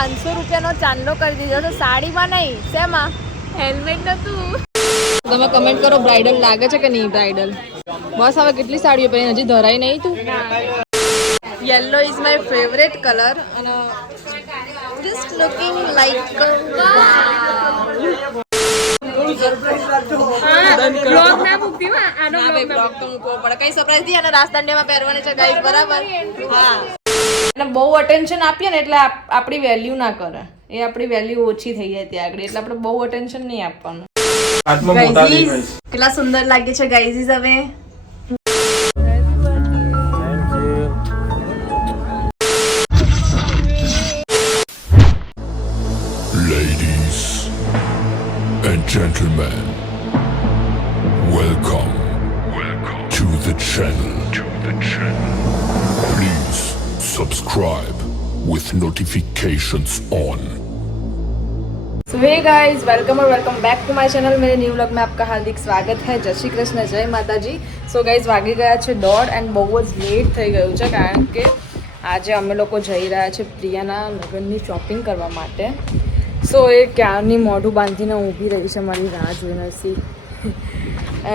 500 રૂપિયાનો ચાંદલો કરી દીધો તો સાડીમાં નહીં, શેમાં? હેલ્મેટ નતું. તમે કમેન્ટ કરો બ્રાઇડલ લાગે છે કે નહીં બ્રાઇડલ. બસ હવે કેટલી સાડીઓ પહેરી હજી ધરાઈ નહીં તું. Yellow is my favourite colour અને જસ્ટ લુકિંગ લાઈક બ્લોગ ના મૂકતી હો આનો બ્લોગ તો મૂકવો પડે. કઈ સરપ્રાઈઝ દી અને રાસદાંડિયામાં પહેરવાની છે ગાઈસ, બરાબર? હા. અને બહુ અટેન્શન આપીએ ને એટલે આપણી વેલ્યુ ના કરે, એ આપણી વેલ્યુ ઓછી થઈ જાય ત્યાં આગળ, એટલે આપણે બહુ અટેન્શન નહીં આપવાનું. ગાઈઝ કેટલા સુંદર લાગે છે ગાઈઝ. હવે Ladies and gentlemen, welcome to the channel. Please subscribe with notifications on. So hey guys, welcome back to my channel. मेरे न्यू व्लॉग में आपका हार्दिक स्वागत है. जय श्री कृष्ण, जय माताजी. સો ગાઈઝ વાગી ગયા છે 1:30 એન્ડ બહુ જ લેટ થઈ ગયું છે કારણ કે આજે અમે લોકો જઈ રહ્યા છે પ્રિયાના લગ્નની શોપિંગ કરવા માટે. સો એ ક્યારની મોઢું બાંધીને ઊભી રહી છે મારી રાહ જોઈને સી.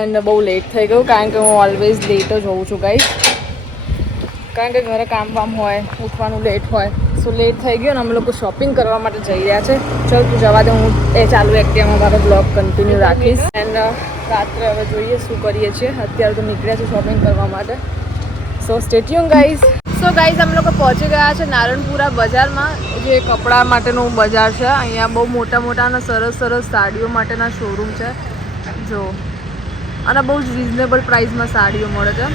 એન્ડ બહુ લેટ થઈ ગયું કારણ કે હું ઓલવેઝ લેટ જ હોઉં છું ગાઈઝ, કારણ કે ઘરે કામ હોય, ઉઠવાનું લેટ હોય. સો લેટ થઈ ગયો ને અમે લોકો શોપિંગ કરવા માટે જઈ રહ્યા છે. ચલ તું જવા દે, હું એ ચાલુ એક્ટિવામાં મારો બ્લોગ કન્ટિન્યુ રાખીશ. એન્ડ રાત્રે હવે જોઈએ શું કરીએ છીએ. અત્યારે તો નીકળ્યા છે શોપિંગ કરવા માટે. સો stay tune guys. So guys અમે લોકો પહોંચી ગયા છે નારણપુરા બજારમાં, જે કપડાં માટેનું બજાર છે. અહીંયા બહુ મોટા અને સરસ સાડીઓ માટેના શોરૂમ છે જો, અને બહુ જ રિઝનેબલ પ્રાઇસમાં સાડીઓ મળે છે.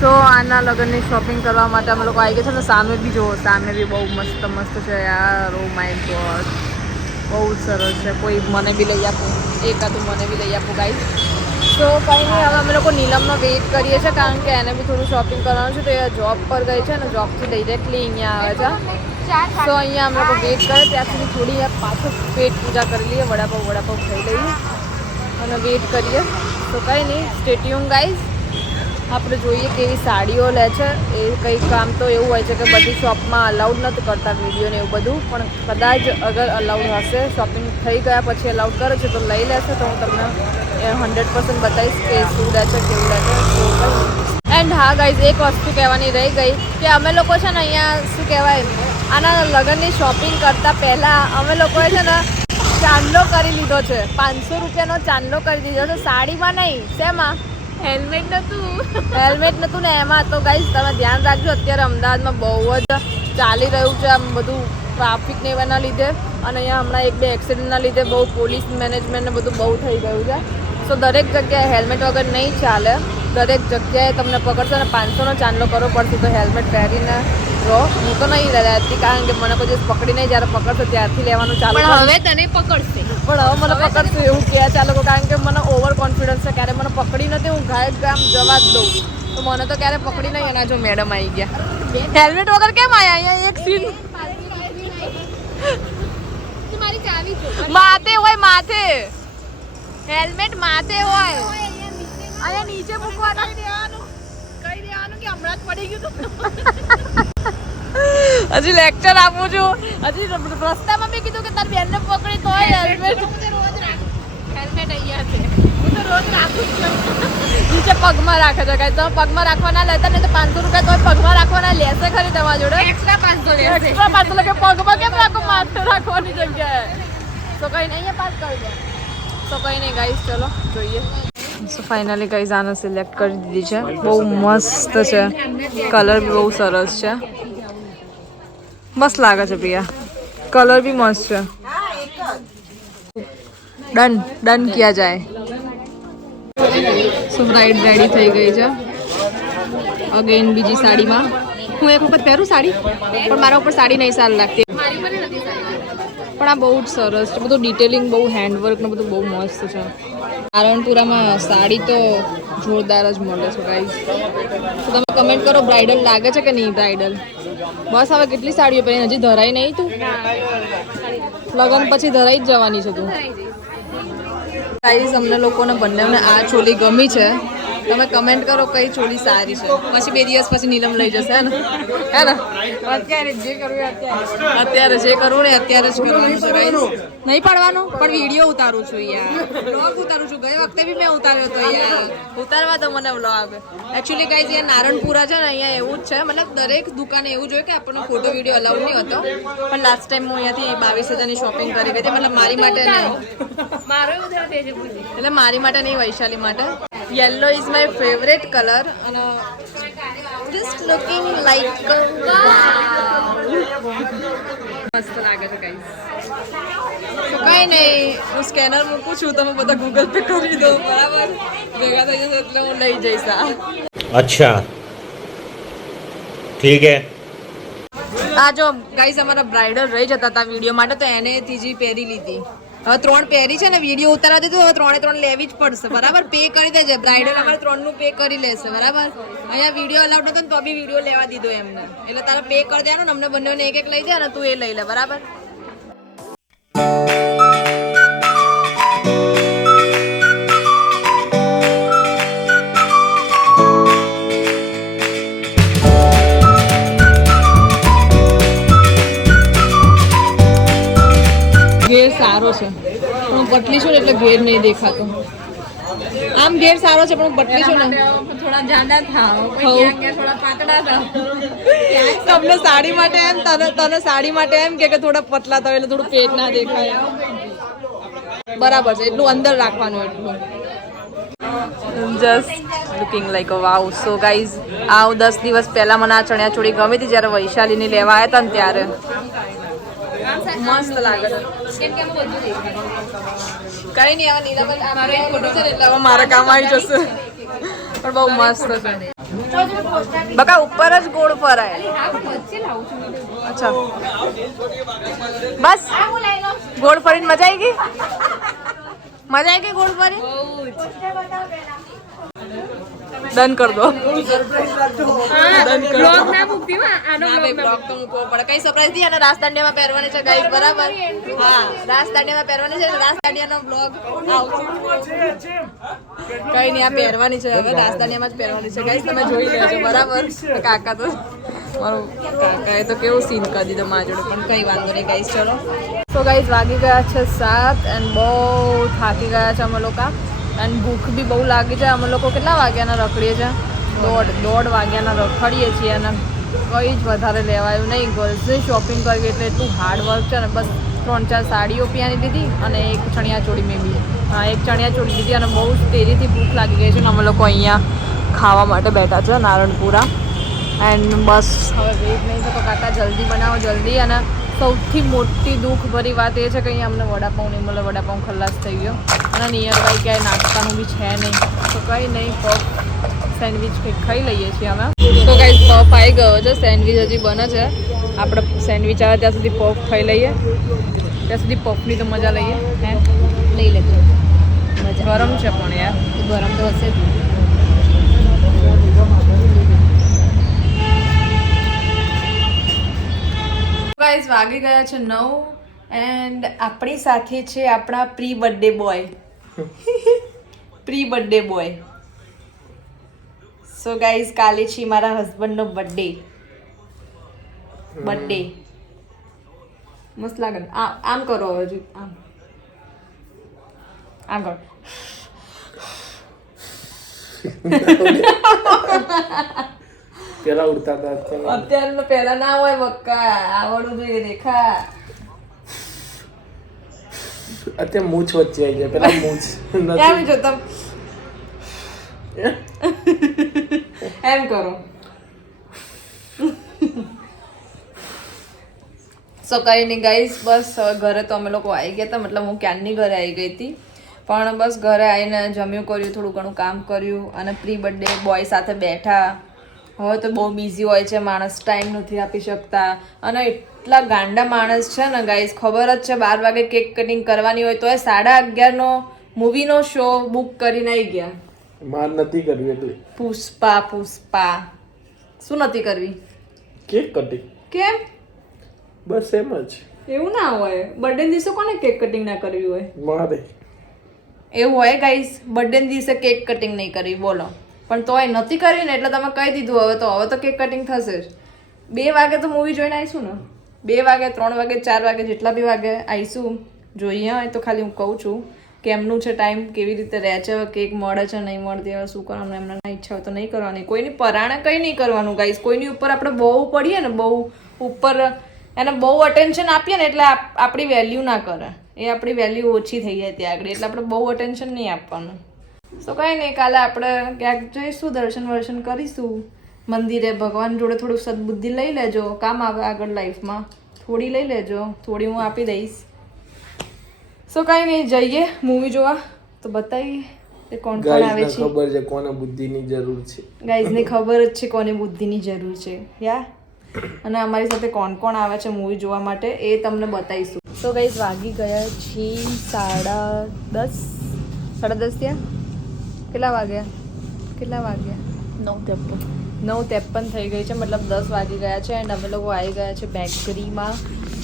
સો આના લગ્નની શોપિંગ કરવા માટે અમે લોકો આવી ગયા છે. અને સામે બી જુઓ, સામે બી બહુ મસ્ત છે યાર. ઓ માય ગોડ, બહુ જ સરસ છે. કોઈ મને બી લઈ આપો, એકાદું મને બી લઈ આપો ગાઈઝ. સો કંઈ નહીં, હવે અમે લોકો નીલમનો વેઇટ કરીએ છીએ કારણ કે એને બી થોડું શોપિંગ કરવાનું છે. તો એ જોબ પર ગઈ છે અને જોબથી ડાયરેક્ટલી અહીંયા આવે છે. સો અહીંયા અમે લોકો વેઇટ કરે ત્યાં સુધી થોડી પાછું પેટ પૂજા કરી લઈએ, વડાપાવ ખાઈ લઈએ અને વેઇટ કરીએ. તો કંઈ નહીં, સ્ટે ટ્યુન ગાઈઝ. આપણે જોઈએ કેવી સાડીઓ લે છે. એ કંઈ કામ તો એવું હોય છે કે બધી શોપમાં અલાઉડ નથી કરતા વિડીયો ને એવું બધું, પણ કદાચ અગર અલાઉડ હશે, શોપિંગ થઈ ગયા પછી અલાઉડ કરે છે તો લઈ લેશે. તો હું તમને 100% બતાવીશ કે શું લે છે, કેવું લે છે. એન્ડ હા ગાઈઝ, એક વસ્તુ કહેવાની રહી ગઈ કે અમે લોકો છે ને અહીંયા શું કહેવાય, આના લગ્નની શોપિંગ કરતાં પહેલાં અમે લોકોએ છે ને ચાંદલો કરી લીધો છે. 500 રૂપિયાનો ચાંદલો કરી દીધો છે સાડીમાં નહીં, શેમાં? હેલ્મેટ નતું ને એમાં. તો ગાઈઝ તમે ધ્યાન રાખજો, અત્યારે અમદાવાદમાં બહુ જ ચાલી રહ્યું છે આમ બધું ટ્રાફિક ને એના લીધે, અને અહીંયા હમણાં 1-2 એક્સિડન્ટના લીધે બહુ પોલીસ મેનેજમેન્ટ ને બધું બહુ થઈ ગયું છે. સો દરેક જગ્યાએ હેલ્મેટ વગર નહીં ચાલે, દરેક જગ્યાએ તમને પકડશે અને 500નો ચાંદલો કરવો પડશે. તો હેલ્મેટ પહેરીને રહો. હું તો નહીં રહેતી કારણ કે મને કોઈ દિવસ પકડી નહીં, જ્યારે પકડશે ત્યારથી લેવાનું ચાલુ. પણ હવે તને પકડશે, પણ હવે મને પકડશે એવું કહે ચાલો, કારણ કે મને ઓવર કોન્ફિડન્સ છે. ક્યારે મને પકડી નથી, હું ગામ જવા જ દઉં. તો મને તો ક્યારે પકડી નહીં. અને જો મેડમ આવી ગયા, હેલ્મેટ વગર કેમ આવ્યા? અહીંયા એક સીન મારી ચાવી જો માથે હોય, માથે હેલ્મેટ માથે હોય. અહીંયા નીચે મૂકવાનું, કહી દેવાનું કે હમણાં જ પડી ગયું. હજી લેક્ચર આપું છું. હજી રસ્તામાં બી કીધું કે તારી બેનને પકડી તો હેલ્મેટ અહીંયા છે. હું તો રોજ રાખું છું. નીચે પગમાં રાખે છે કાંઈ. તમે પગમાં રાખવાના લેતા નહીં તો 500 રૂપિયા તો પગમાં રાખવાના લેશે ખરી તમારા જોડે. એક્સ્ટ્રા 500 લેશે. એક્સ્ટ્રા 500 કે પગમાં કેમ રાખો, માથે રાખવાની જગ્યાએ. તો કંઈ નહીં, અહીંયા પાસ કરી દે. તો કંઈ નહીં ગાઈસ, ચલો જોઈએ. સો ફાઇનલી ગાઈસ આને સિલેક્ટ કરી દીધી છે. બહુ મસ્ત છે, કલર બી બહુ સરસ છે. મસ્ત લાગે છે પ્રિયા, કલર બી મસ્ત છે. ડન કિયા જાય. સો બ્રાઇડ રેડી થઈ ગઈ છે અગેન બીજી સાડીમાં. હું એક વખત પહેરું સાડી, પણ મારા ઉપર સાડી નહીં સારી લાગતી. મારી પર નથી સારી. પણ આ બહુ જ સરસ છે, બધું ડિટેલિંગ બહુ હેન્ડવર્ક ને બધું બહુ મસ્ત છે. નારણપુરામાં સાડી તો જોરદાર જ મળે છે ગાઈઝ. તો તમે કમેન્ટ કરો બ્રાઇડલ લાગે છે કે નહીં બ્રાઇડલ. બસ હવે કેટલી સાડીઓ પહેરી હજી ધરાઈ નહીં તું. લગ્ન પછી ધરાઈ જ જવાની છે તું. ગાઈઝ અમને લોકોને બંનેને આ ચોલી ગમી છે તમે કમેન્ટ કરો કઈ ચોલી સારી છે, પછી 2 દિવસ પછી નીલમ લઈ જશે હે ને અત્યારે જે કરવું અત્યારે જે કરવું ને અત્યારે જ કરવાનું છે ગાઈસ. નહીં પાડવાનું પણ વિડીયો ઉતારું છું યાર, વ્લોગ ઉતારું છું. ગઈ વખતે બી મેં ઉતાર્યો હતો યાર, ઉતારવા તો મને વ્લોગ. એકચ્યુઅલી ગાઈસ અહીંયા નારણપુરા છે ને, અહીંયા એવું જ છે, મતલબ દરેક દુકાને એવું જોઈએ કે આપણને ફોટો વિડીયો અલાઉડ નહીં હતો. પણ લાસ્ટ ટાઈમ હું અહીંયાથી 22,000ની શોપિંગ કરી ગઈ હતી, મતલબ મારી માટે નહીં, મારો એવું થયો તે જ પૂછી. એટલે મારી માટે નહીં, વૈશાલી માટે. Yellow is my favourite colour અને જસ્ટ લુકિંગ લાઈક મસ્ત લાગે છે ગાઈસ. તો કઈ નહીં, હું સ્કેનર મૂકું છું, તમે બધા ગૂગલ પે કરી દો, બરાબર? ભેગા થઈ જશે એટલે હું લઈ જઈશ. अच्छा ठीक है. આ જો ગાઈસ અમારા બ્રાઇડલ રહી જતા હતા વિડીયો માટે, તો એને ત્રીજી પહેરી લીધી. હવે 3 પહેરી છે ને, વિડીયો ઉતારવા દીધું, હવે 3 લેવી જ પડશે, બરાબર? પે કરી દેજે, બ્રાઇડલ અમારે 3 નું પે કરી લેશે, બરાબર? અહીંયા વિડીયો અલાઉડ નતો ને તો બી વિડીયો લેવા દીધો એમને, એટલે તારે પે કરી દેવાનું, અમને બંનેને એક લઈ દે અને તું એ લઈ લે, બરાબર? ઘેર સારો છે પણ હું પટલી છું ને એટલે ઘેર નહીં દેખાતો. આમ ઘેર સારો છે પણ હું પટલી છું ને, થોડા જાડા થાવ, થોડા પાતળા થાવ. તમને સાડી માટે એમ, તને સાડી માટે એમ કે થોડા પતલા થાય એટલે થોડું પેટ ના દેખાય, બરાબર છે? એટલું અંદર રાખવાનું, એટલું. Just looking like a wow. So guys, આ 10 દિવસ પહેલા મને આ ચણિયા ચોળી ગમી હતી જ્યારે વૈશાલીની લેવા આવ્યા હતા ને ત્યારે. મસ્ત લાગે છે. કેમ કે આમાં બધું દેખાય. કઈ નહીં, હવે નીલાબેન મારો એક ફોટો છે ને એટલે હવે મારા કામ આવી જશે, પણ બહુ મસ્ત છે. બકા ઉપર જ ગોળ ફરાય. હા, પણ વચ્ચે લાવું છું. અચ્છા, બસ ગોળ ફરીને મજા આવી ગઈ? મજા આવી ગઈ ગોળ ફરી? ડન કર દો. બ્લોગ ના મૂકતી હો, આનો ના ભાઈ, બ્લોગ તો મૂકવો પડે. કઈ સરપ્રાઈઝ દી, અને રાસ દાંડિયામાં પહેરવાની છે ગાઈસ, બરાબર? હા, રાસ દાંડિયામાં પહેરવાની છે, રાસ દાંડિયાનો બ્લોગ આવશે. કઈ નહીં, આ પહેરવાની છે હવે, રાસ દાંડિયામાં જ પહેરવાની છે ગાઈસ, તમે જોઈ લેજો, બરાબર? કાકા તો મારું કાકાએ તો કેવું સીન કરી દીધો મારા જોડે, પણ કઈ વાંધો નહીં ગાઈસ. ચલો, તો ગાઈસ વાગી ગયા છે 7 એન્ડ બહુ થાકી ગયા છે અમે લોકો, અને ભૂખ બી બહુ લાગી છે. અમે લોકો કેટલા વાગ્યાના રખડીએ છીએ? 1:30 વાગ્યાના રખડીએ છીએ, અને કંઈ જ વધારે લેવાયું નહીં. ગર્લ્સની શોપિંગ કરવી એટલે એટલું હાર્ડ વર્ક છે ને. બસ 3-4 સાડીઓ પિયાની લીધી અને એક ચણિયા ચોળી મેં બી, હા, એક ચણિયા ચોળી લીધી, અને બહુ તેરીથી ભૂખ લાગી ગઈ છે ને અમે લોકો અહીંયા ખાવા માટે બેઠા છે નારણપુરા. એન્ડ બસ હવે વેઇટ નહીં થતો, કાકા જલ્દી બનાવો, જલ્દી. અને સૌથી મોટી દુઃખભરી વાત એ છે કે અહીંયા અમને વડાપાઉં નહીં મળે, વડાપાઉં ખલાસ થઈ ગયો, અને નિયર બાય ક્યાંય નાસ્તાનું બી છે નહીં, તો કંઈ નહીં, પફ સેન્ડવિચ કંઈક ખાઈ લઈએ છીએ અમે. તો ગાઈસ પફ આવી ગયો છે, સેન્ડવિચ હજી બને છે. આપણે સેન્ડવિચ આવે ત્યાં સુધી પફ ખાઈ લઈએ, ત્યાં સુધી પફની તો મજા લઈએ. હે, લઈ લેજો. ગરમ છે પણ યાર, ગરમ તો હશે જ. ગાઈસ વાગી ગયા છે 9 એન્ડ આપણી સાથે છે આપણા pre birthday boy. Pre birthday boy. So guys કાલે છે મારા હસબન્ડનો બર્થડે. મસ્ત લાગે ને? આમ કરો હજુ, આમ કરો. પેલા ઉડતા હતા, અત્યારે પેલા ના હોય બક્કા, આવડવું જોઈએ રેખા. અત્યારે મૂછ વચ્ચે આવી જાય, પેલા મૂછ એમ જો તમ એમ કરો. સો કઈ નહીં ગાઈસ, બસ હવે ઘરે તો અમે લોકો આવી ગયા હતા, મતલબ હું ક્યારની ઘરે આવી ગઈ હતી, પણ બસ ઘરે આવીને જમ્યું કર્યું, થોડું ઘણું કામ કર્યું, અને પ્રી બર્થડે બોય સાથે બેઠા. હવે તો બહુ બિઝી હોય છે માણસ, ટાઈમ નથી આપી શકતા, અને એટલા ગાંડા માણસ છે ને ગાઈસ, ખબર જ છે 12 વાગે કેક કટિંગ કરવાની હોય તો 11:30નો મૂવીનો શો બુક કરીને આવી ગયા. માર નથી કરવી એટલે પુષ્પા શું નથી કરવી? Cake cutting. કેમ? બસ એમ જ. એવું ના હોય, બર્થડે દિવસે કોને કેક કટિંગ ના કરવી હોય? મારે એવું હોય ગાઈસ, બર્થડે દિવસે કેક કટિંગ નહીં કરવી, બોલો? પણ તોય નથી કર્યું ને એટલે તમે કહી દીધું હવે તો કેક કટિંગ થશે જ. 2 વાગે તો મૂવી જોઈને આવીશું ને, 2 વાગે 3 વાગે 4 વાગે જેટલા બી વાગે આવીશું. જોઈએ હોય તો ખાલી હું કહું છું કેમનું છે ટાઈમ, કેવી રીતે રહે છે, કેક મળે છે નહીં મળતી, હવે શું કરવાનું, એમને ઈચ્છા હોય તો નહીં કરવાની. કોઈની પરાણે કંઈ નહીં કરવાનું ગાઈસ. કોઈની ઉપર આપણે બહુ પડીએ ને, બહુ ઉપર એને બહુ અટેન્શન આપીએ ને એટલે આપણી વેલ્યુ ના કરે, એ આપણી વેલ્યુ ઓછી થઈ જાય ત્યાં આગળ, એટલે આપણે બહુ અટેન્શન નહીં આપવાનું. સો કંઈ નહીં, કાલે આપણે ક્યાંક જઈશું, દર્શન કરીશું મંદિરે. ભગવાન જોડે થોડું સદબુદ્ધિ લઈ લેજો, કામ આવે આગળ લાઈફમાં. થોડી લઈ લેજો, થોડી હું આપી દઈશ. સો કાંઈ નહીં, જઈએ મૂવી જોવા તો બતાવીએ કે કોણ કોણ આવે છે. ખબર છે કોને બુદ્ધિની જરૂર છે. ગાઈઝને ખબર જ છે કોને બુદ્ધિની જરૂર છે યા. અને અમારી સાથે કોણ કોણ આવે છે મૂવી જોવા માટે એ તમને બતાવીશું. સો ગાઈઝ વાગી ગયા છે 10:30. 10:30 થયા. કેટલા વાગ્યા 9:53 થઈ ગઈ છે, મતલબ 10 વાગી ગયા છે. એન્ડ અમે લોકો આવી ગયા છે બેકરીમાં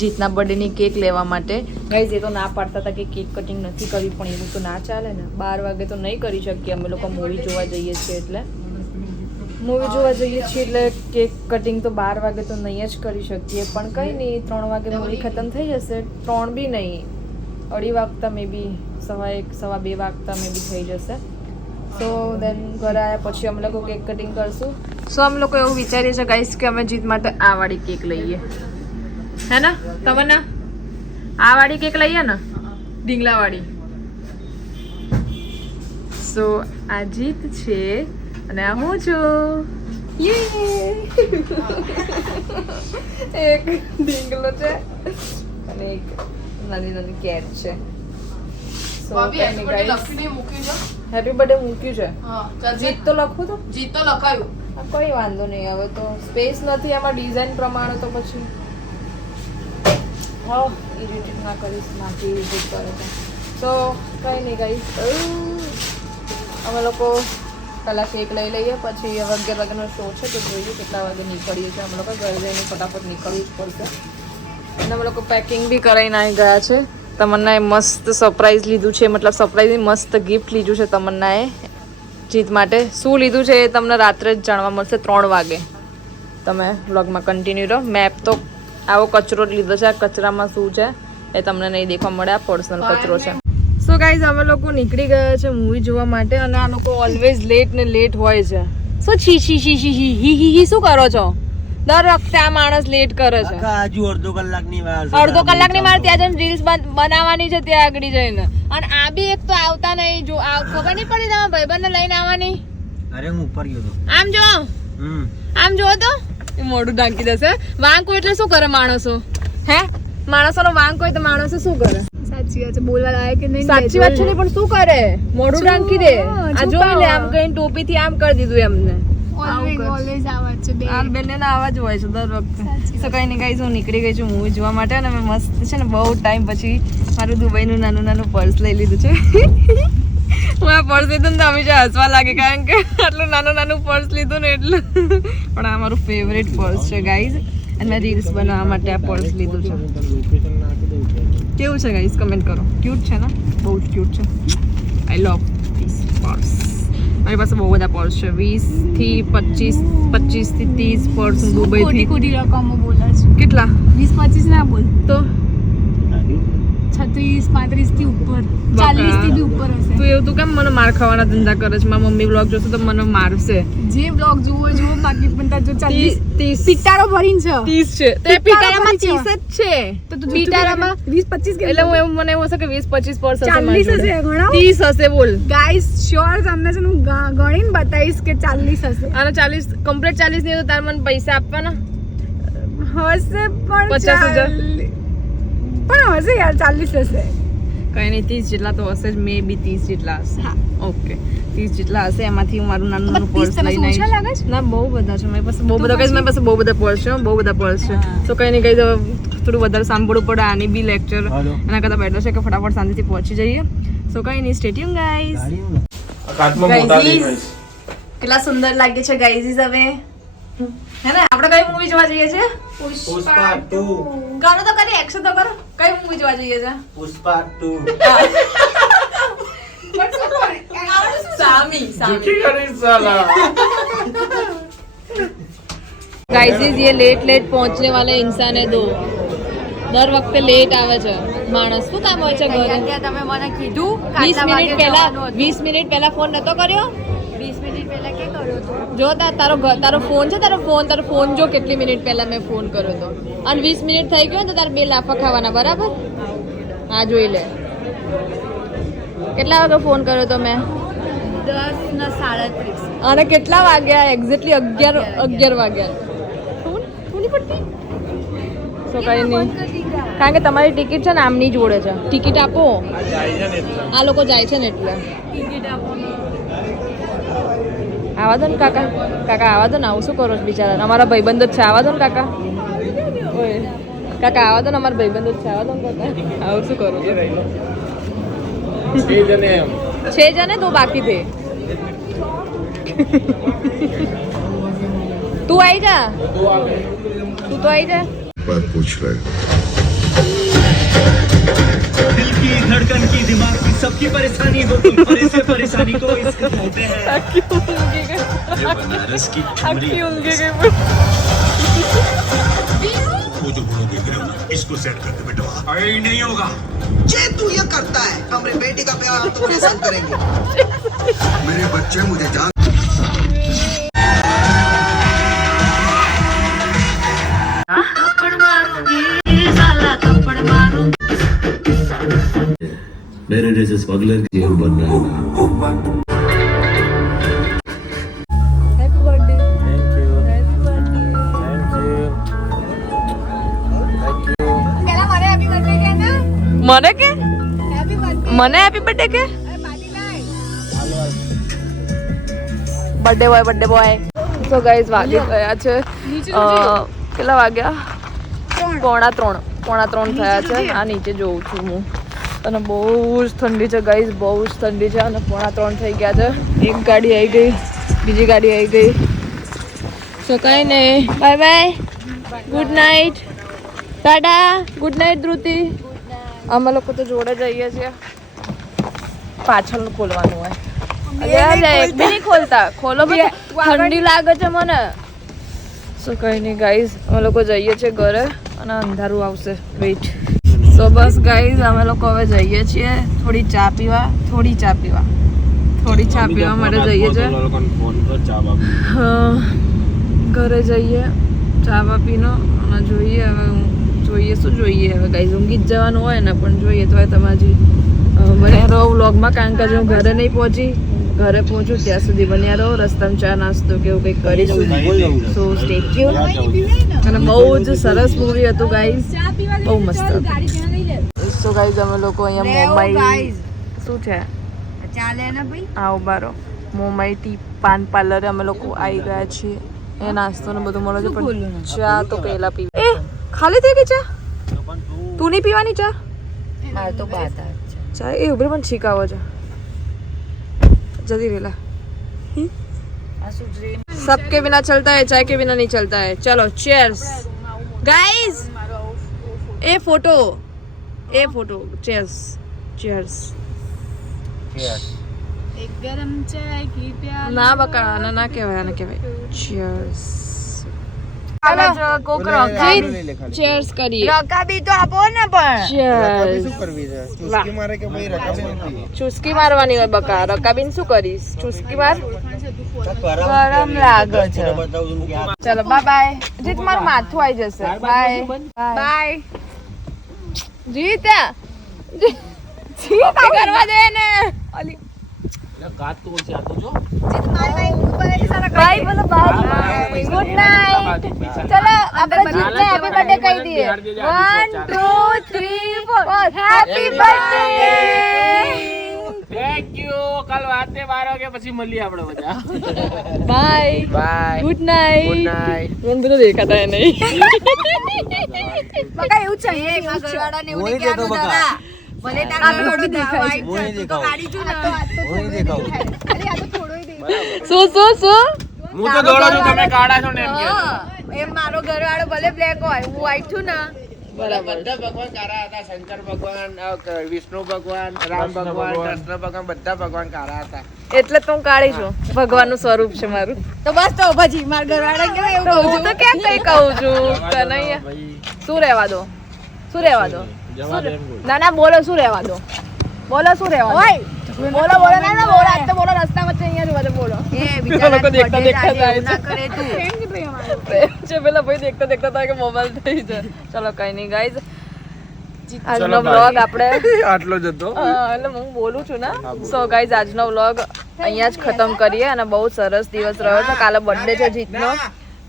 જીતના બર્થડેની કેક લેવા માટે. ગાઈઝ એ તો ના પાડતા હતા કે કેક કટિંગ નથી કરી, પણ એવું તો ના ચાલે ને. 12 વાગે તો નહીં કરી શકીએ અમે લોકો, મૂવી જોવા જઈએ છીએ એટલે કેક કટિંગ તો 12 વાગે તો નહીં જ કરી શકીએ. પણ કંઈ નહીં, 3 વાગે મૂવી ખતમ થઈ જશે. 3 બી નહીં, 2:30 વાગતા મે બી, 1:15 2 વાગતા મે બી થઈ જશે. સો દેન ઘરે આવ્યા પછી અમે લોકો કેક કટિંગ કરશું. સો અમે લોકો એવું વિચારીએ છીએ ગાઈસ કે અમે જીત માટે આ વાળી કેક લઈએ, હે ને? તમને આ વાળી કેક લઈએ ને, ઢીંગલા વાળી. સો આ જીત છે અને આ હું છું. એક ઢીંગલો છે અને એક નાની કેટ છે. હેપી બર્થડે મૂક્યું છે. જીત તો લખું તો જીત તો લખાયું. કોઈ વાંધો નહીં, હવે તો સ્પેસ નથી આમાં ડિઝાઇન પ્રમાણે, તો પછી હા ઇરિટેટ ના કરીશ, નાખી ઇરિટેટ કરે છે. તો કંઈ નહીં ગાઈસ, અમે લોકો પહેલાં કેક લઈ લઈએ, પછી 11 વાગ્યાનો શો છે તો જોઈએ કેટલા વાગે નીકળીએ છીએ. અમે લોકો ઘરે જઈને ફટાફટ નીકળવું જ પડશે. અને અમે લોકો પેકિંગ બી કરાવીને આવી ગયા છે. તમન્નાએ મસ્ત સરપ્રાઈઝ લીધું છે, મતલબ સરપ્રાઈઝની મસ્ત ગિફ્ટ લીધું છે તમન્નાએ જીત માટે. શું લીધું છે એ તમને રાત્રે જ જાણવા મળશે 3 વાગે. તમે વ્લોગમાં કન્ટિન્યુ રહો. મેપ તો આવો કચરો જ લીધો છે, આ કચરામાં શું છે એ તમને નહીં દેખવા મળે, આ પર્સનલ કચરો છે. સો ગાઈઝ અમે લોકો નીકળી ગયા છે મૂવી જોવા માટે, અને આ લોકો ઓલવેઝ લેટ હોય છે. શું છી શું કરો છો? દર વખતે આ માણસ લેટ કરે છે. હજુ અડધો કલાકની વાર ત્યાં જઈને રીલ્સ બનાવવાની છે ત્યાં આગળ જઈને. અને આ બી એક તો આવતા નહીં, જો ખબર નહીં પડી તમે ભાઈબંધને લઈને આવવાની. અરે હું ઉપર ગયો તો. આમ જો તો એ મોઢું ઢાંકી દેશે. વાંક હોય એટલે શું કરે માણસો? હે, માણસોનો વાંક હોય તો માણસો શું કરે? સાચી વાત છે, બોલવા લાયક કે નહીં? સાચી વાત છે ને, પણ શું કરે? મોઢું ઢાંકી દે. આ જો ને આમ કઈ ટોપીથી આમ કરી દીધું એમને. ઓલવેઝ આવા છે બે. આ બંને ના આવા જ હોય છે દર વખતે. તો કઈ નહીં ગાઈઝ, હું નીકળી ગઈ છું મૂવી જોવા માટે, અને મેં મસ્ત છે ને બહુ ટાઈમ પછી મારું દુબઈનું નાનું પર્સ લઈ લીધું છે. હું આ પર્સ લીધું ને તો હંમેશા હસવા લાગે, કારણ કે આટલું નાનું પર્સ લીધું ને એટલે. પણ આ મારું ફેવરેટ પર્સ છે ગાઈઝ, અને મેં રીલ્સ બનાવવા માટે આ પર્સ લીધું છે. કેવું છે ગાઈઝ, કમેન્ટ કરો. ક્યુટ છે ને, બહુ જ ક્યુટ છે. આઈ લવ ધીસ પર્સ. મારી પાસે બહુ બધા પર્સ છે, 20 થી 25 થી 30 પર્સ દુબઈથી. ખોટી રકમો બોલે છે. કેટલા? 20-25 ના બોલ તો 36-35 થી ઉપર, 40 થી બી ઉપર હશે. તું એવું તું કેમ મને માર ખાવાના ધંધા કરે છે? મારી મમ્મી બ્લોગ જોશે તો મને મારશે. જે બ્લોગ જુઓ બાકી પણ તાર જો 40 પિટારો ભરીને છે. 30 છે તો એ પિટારામાં 30 જ છે. તો તું પિટારામાં 20-25 કે એટલે હું એવું મને એવું હશે કે 20-25 પર્સ હશે. 40 હશે, ઘણા 30 હશે બોલ. ગાઈસ શ્યોર તમને છે હું ગણીને બતાવીશ કે 40 હશે. અને 40 કમ્પ્લીટ 40 નહીં તો તાર મને પૈસા આપવાના હશે પણ 50,000 પણ હશે યાર, 40 હશે. કઈ નહીં, 30 જેટલા તો હશે જ, મે બી 30 જેટલા હશે. ઓકે 30 જેટલા હશે, એમાંથી હું મારું નાનું પર્સ લઈને આવીશ. ના બહુ બધા છે મારી પાસે, બહુ બધા કઈ મારી પાસે બહુ બધા પર્સ છે, બહુ બધા પર્સ છે. તો કઈ નહીં, કઈ થોડું વધારે સાંભળવું પડે આની બી લેક્ચર, એના કરતાં બેટર છે કે ફટાફટ શાંતિથી પહોંચી જઈએ. સો કઈ નહીં, સ્ટે ટ્યુન ગાઈઝ. કેટલા સુંદર લાગે છે ગાઈઝ. હવે હે ને આપણે કઈ મૂવી જોવા જઈએ છીએ? પુષ્પા 2. કરો તો કરી, એક્શન તો કરો. કઈ મૂવી જોવા જઈએ છે? પુષ્પા 2. પણ શું सामी झूठी करी साला गाइस ये लेट पहुंचने वाले इंसान है दो દર વખતે લેટ આવે છે માણસ શું કામ હોય છે ઘરે તમે મને કીધું 20 મિનિટ પહેલા ફોન નતો કર્યો 20 મિનિટ પહેલા કે કર્યો તો જો તારો ફોન છે તારો ફોન જો કેટલી મિનિટ પહેલા મેં ફોન કર્યો તો અને 20 મિનિટ થઈ ગયો ને તો તારે 2 લાફા ખાવાના બરાબર હા જોઈ લે કેટલા વાગે ફોન કર્યો તો મેં 10:37 અને કેટલા વાગ્યા એક્ઝેક્ટલી 11 વાગ્યા ફોન નહીં પડતી સો કઈ નહીં કારણ કે તમારી ટિકિટ છે ને આમની જોડે છે ટિકિટ આપો આ લોકો જાય છે ને એટલે આવા દો ને કાકા આવા દો ને આવું શું કરો છો બિચારા અમારા ભાઈબંધો જ છે આવા દો ને કાકા ઓય કાકા આવા દો ને અમારા ભાઈબંધો જ છે આવા દો ને કાકા આવું શું કરો છો 6 જने 2 बाकी थे तू आई जा तू तो आई जा बात पूछ रहे दिल की धड़कन की दिमाग की सबकी परेशानी हो तुम्हारे से परेशानी को इसको कहते हैं ये बनारस की ठुमरी वो जो बुढ़ो देख रहे हो ना इसको सेट कर दे बेटा अरे नहीं होगा जे तू ये करता है हमारे बेटी का ब्याह हम तुम्हारे साथ करेंगे मेरे बच्चे मुझे जान मेरे जैसे स्मगलर की जेब बन रहा है happy birthday thank you happy birthday thank you પહેલા મને હેપી બર્થડે કે ના મને કે હેપી બર્થડે મને હેપી બર્થડે કે પાર્ટી લાય બર્થડે બોય તો ગાઈઝ વાગી ગયા છે કેટલા વાગ્યા 3:45 થયા છે આ નીચે જોઉં છું હું અને બહુ જ ઠંડી છે ગાઈઝ બહુ જ ઠંડી છે અને 3:45 થઈ ગયા છે એક ગાડી આવી ગઈ બીજી ગાડી આવી ગઈ સો કંઈ નહીં bye bye good night tata good night Dhruti અમે લોકો તો જોડે જઈએ છીએ પાછળનું ખોલવાનું હોય અરે એક બી નહીં ખોલતા ખોલો બી ઠંડી લાગે છે મને સો કંઈ નહીં ગાઈઝ અમે લોકો જઈએ છીએ ઘરે અને અંધારું આવશે વેઇટ સો બસ ગાઈઝ અમે લોકો હવે જઈએ છીએ થોડી ચા પીવા માટે જઈએ છીએ ફોન પર ચા બાપુ ઘરે જઈએ ચા પીનો અને જોઈએ હવે શું જોઈએ હવે ગાઈઝ ઊંઘી જ જવાનું હોય ને પણ જોઈએ તો તમારી બન્યા રહો વ્લોગમાં કારણ કે હું ઘરે નહીં પહોંચી ઘરે પહોંચું ત્યાં સુધી બન્યા રહો રસ્તામાં ચા નાસ્તો કે એવું કંઈક કરીશું સો સ્ટે ટ્યુન અને બહુ જ સરસ મૂવી હતું ગાઈઝ બહુ મસ્ત હતું સો ગાઈઝ અમે લોકો અહીંયા મોમાઈ શું છે ચાલે ને ભાઈ આવો બારો મોમાઈ ટી પાન પાર્લરે અમે લોકો આવી ગયા છીએ એ નાસ્તો ને બધું મળે છે પણ ચા તો પહેલા પીવી એ ખાલી થઈ ગઈ ચા તું નહીં પીવાની ચા હા તો બાત ચા એ ઉભરે પણ છીક આવો છે जल्दी रेला सबके बिना चलता है चाय के बिना नहीं चलता है चलो चीयर्स गाइस ए फोटो चीयर्स चीयर्स એક ગરમ ચાય કી પ્યાલા ના બકા ના કહેવાય ચીયર્સ ચાલો કોકરો ચીયર્સ કરી રકાબી તો આપો ને પણ ચીયર્સ કરવી છે ચુસ્કી મારે કે ભાઈ રકાબી ચુસ્કી મારવાની હોય બકા રકાબીન શું કરીશ ચુસ્કી માર ગરમ લાગે છે ચલો બાય બાય જીત મારું માથું આવી જશે બાય બાય જીત જીત કરવા દે ને ઓલી કાત તો ઓછી આતો જો બાય બોલો બાય ગુડ નાઇટ ચલો આપણે જીતને હેપી બર્થડે કહી દઈએ 1 2 3 4 હેપી બર્થડે થેન્ક યુ કાલ વાતે 12 વાગે પછી મળીએ આપણે બધા bye bye good night good night મને બધું દેખાતા હે નહીં બકા એવું છે એ ઘરવાળાને એવું મોહી નહીં દેતો કહેવાનું બકા. દાદા ભલે તાર થોડું દેખાય મોહી દેખાવ ગાડી જો ને મોહી દેખાવ અરે આ તો થોડોય દેખાય શું હું તો દોડો છું તમે કાઢા છો ને એમ કે એમ મારો ઘરવાળો ભલે બ્લેક હોય હું વ્હાઈટ છું ને બરાબર. બધા ભગવાન કારા હતા. શંકર ભગવાન, વિષ્ણુ ભગવાન, રામ ભગવાન, કૃષ્ણ ભગવાન, બધા ભગવાન કારા હતા. એટલે તો હું કાળી છું. ભગવાનનું સ્વરૂપ છે મારું. તો બસ તો પછી માર ઘરવાળા કેમ એવું તો કહું હું છું તો ક્યાં કઈ કહું છું કનૈયા. શું રહેવા દો? શું રહેવા દો? ના ના બોલો, શું રહેવા દો? બોલો શું રહેવા દો? ઓય બોલો બોલો ના ના બોલો. આજ તો બોલો, રસ્તા વચ્ચે અહીંયા જ ઉભા બોલો. એ બિચારા લોકો દેખતા દેખતા જાય છે. ના કરે તું છે પેલા ભાઈ દેખતા દેખતા હતા કે મોબાઈલ થઈ જાય. ચલો કઈ નહીં ગાઈઝ, આજનો વ્લોગ આપણે આટલો જ હતો. એટલે હું બોલું છું ને. સો ગાઈઝ આજનો વ્લોગ અહીંયા જ ખતમ કરીએ. અને બહુ સરસ દિવસ રહ્યો છે. કાલે બર્થડે છે જીતનો.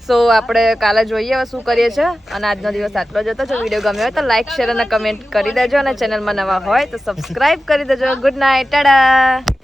સો આપણે કાલે જોઈએ હવે શું કરીએ છીએ. અને આજનો દિવસ આટલો જ હતો. જો વિડીયો ગમ્યો હોય તો લાઈક, શેર અને કમેન્ટ કરી દેજો. અને ચેનલમાં નવા હોય તો સબસ્ક્રાઇબ કરી દેજો. Good night, Tata.